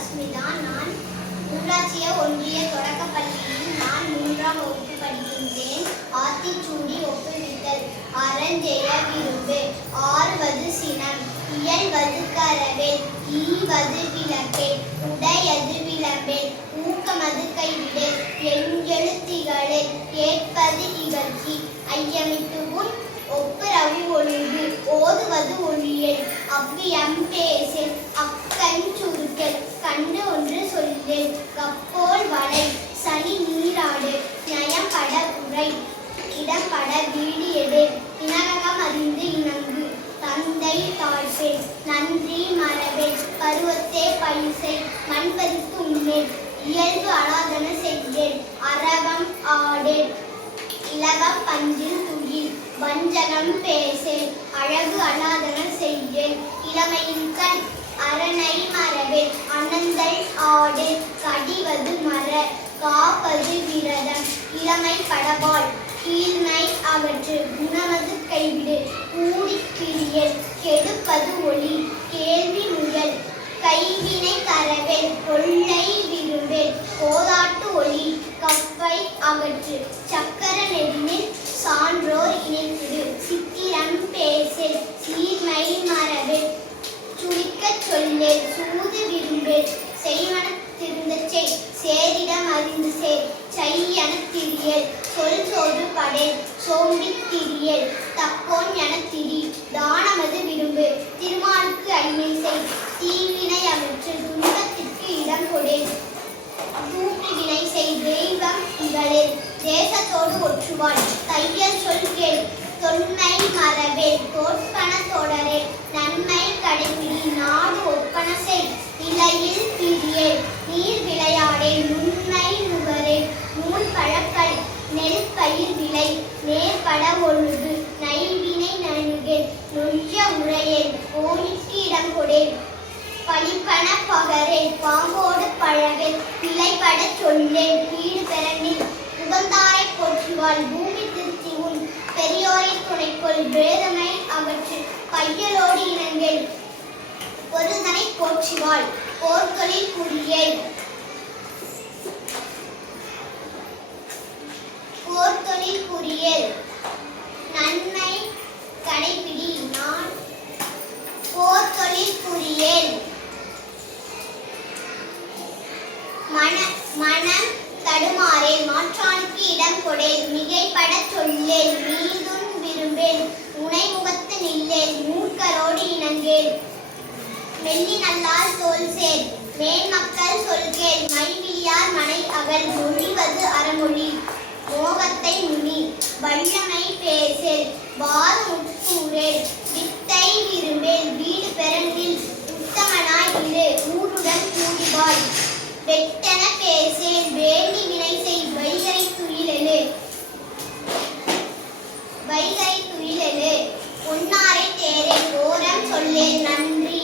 அஸ்மிதா. நான் ஊராட்சிய ஒன்றிய தொடக்கப்பள்ளியில் நான் 3ஆம் வகுப்பு படிக்கின்றேன். ஆத்திச்சூடி ஒப்புவித்தல். அறஞ்செய விரும்பு. ஆறுவது சினம். இயல்வது கரவேல். ஈவது விளக்கேல். உடையது விளம்பேல். ஊக்கமது கைவிடேல். எஞ்செழுத்திகளேல். ஏற்பது இகழ்ச்சி. ஐயமிட்டு உன் ஒப்புரவு ஒழுங்கு. ஓதுவது ஒழியேல். அவ்வியம் பேசேல். அக்கண் சுருக்கேல். கண்டு ஒன்று சொல்லேல். கப்போல் வளை. சனி நீராடு. நயம்பட உரை. இடம்பட வீடு எடேல். இணக்கம் அறிந்து இணங்கு. தந்தை தாழ்பேல். நன்றி மறவேல். பருவத்தே பயிசை. மண்பறித்து உண்ணேல். இயல்பு அலாதன செய்யேல். அரவம் ஆடேல். இலவம் பஞ்சில் துயில். வஞ்சகம் பேசேல். அழகு அலாதன செய்யேல். இளமையின் கண். அரணை மறவேல். அனந்தல் ஆடேல். கடிவது மற. காப்பது விரதம். இளமை படவாள். கீழ்மை அகற்று. குணமது கைவிடு. கூடிப் பிரியேல். கெடுப்பது ஒளி. கேள்வி முயல். கைவினை கரவேல். கொள்ளை விரும்பேல். கோதாட்டு ஒளி. கப்பை அகற்று. சக்கர நெறினில் சான்றோர் இணைத்திடு. சித்திரம் பேசேல். சீர்மை மறவேல். சுழிக்கச் சொல்லேல். சூது விரும்பேல். செய்வன திருந்தச் செய். சேதிடம் அறிந்து சேர். செய்யெனத் திரியேல். சொல் சோறு படேல். சோம்பித் திரியேல். தக்கோன் எனத் திரி. தானமது விரும்பு. திருமாலுக்கு அடிமை செய். தீவினை அகற்று. துன்பத்திற்கு இடம் கொடேல். தூக்கி வினை செய். தெய்வம் இகழேல். தேசத்தோடு ஒற்றுவாள். தையல் சொல் கேள். தொன்மை மறவேல். தோற்பன தொடரேல். நன்மை கடைப்பிடி. நாடு ஒப்பன செய். இலையில் பிரியேல். நீர் விளையாடேல். நுண்மை நுகரேல். நூல் பழக்கல். நெல் பயிர் விளை. நேர்பட ஒழுகு. நைவினை நணுகேல். நொய்ய உரையேல். கோணிக்கு இடம் கொடேல். பழிப்பன பகரேல். பாம்போடு பழகேல். நிலைப்படச் சொல்லேல். வீடு பெறனில். உகந்தாரை போற்றுவாள். பூமி திருத்தி உன். பெரியோரை துணைக்கொள். வேதமை அகற்று. பையலோடு இணங்கேல். பொருதனை போற்றுவாள். போர்த்தொழில் புரியேல். போர்த்தொழில் புரியேல். நன்மை கடைப்பிடி. நான் போர்த்தொழில் புரியேல். மனம் தடுமாறேல். மாற்றானுக்கு இடம் கொடேல். மிகைப்படச் சொல்லேல். மீதுன் விரும்பேல். உனைமுகத்து நில்லேல். மூர்க்கரோடு இணங்கேல். மெல்லி நல்லால் தோல் சேர். மேன்மக்கள் சொல்கேள். மைவிலியார் மனை அகல். மொழிவது அறமொழி. மோகத்தை முனி. வல்லமை பேசேல். வாதமுட்கூறேல். வித்தை விரும்பேல். வீடு பெறனில். உத்தமனாய் இரு. ஊருடன் கூடிவாள். வெட்டென பேசேல். வேண்டி வினை செய். வைகரை துயிலெழு. வைகரை துயிலெழு. பொன்னாரை தேரேல். ஓரம் சொல்லேல். நன்றி.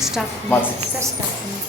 Stop.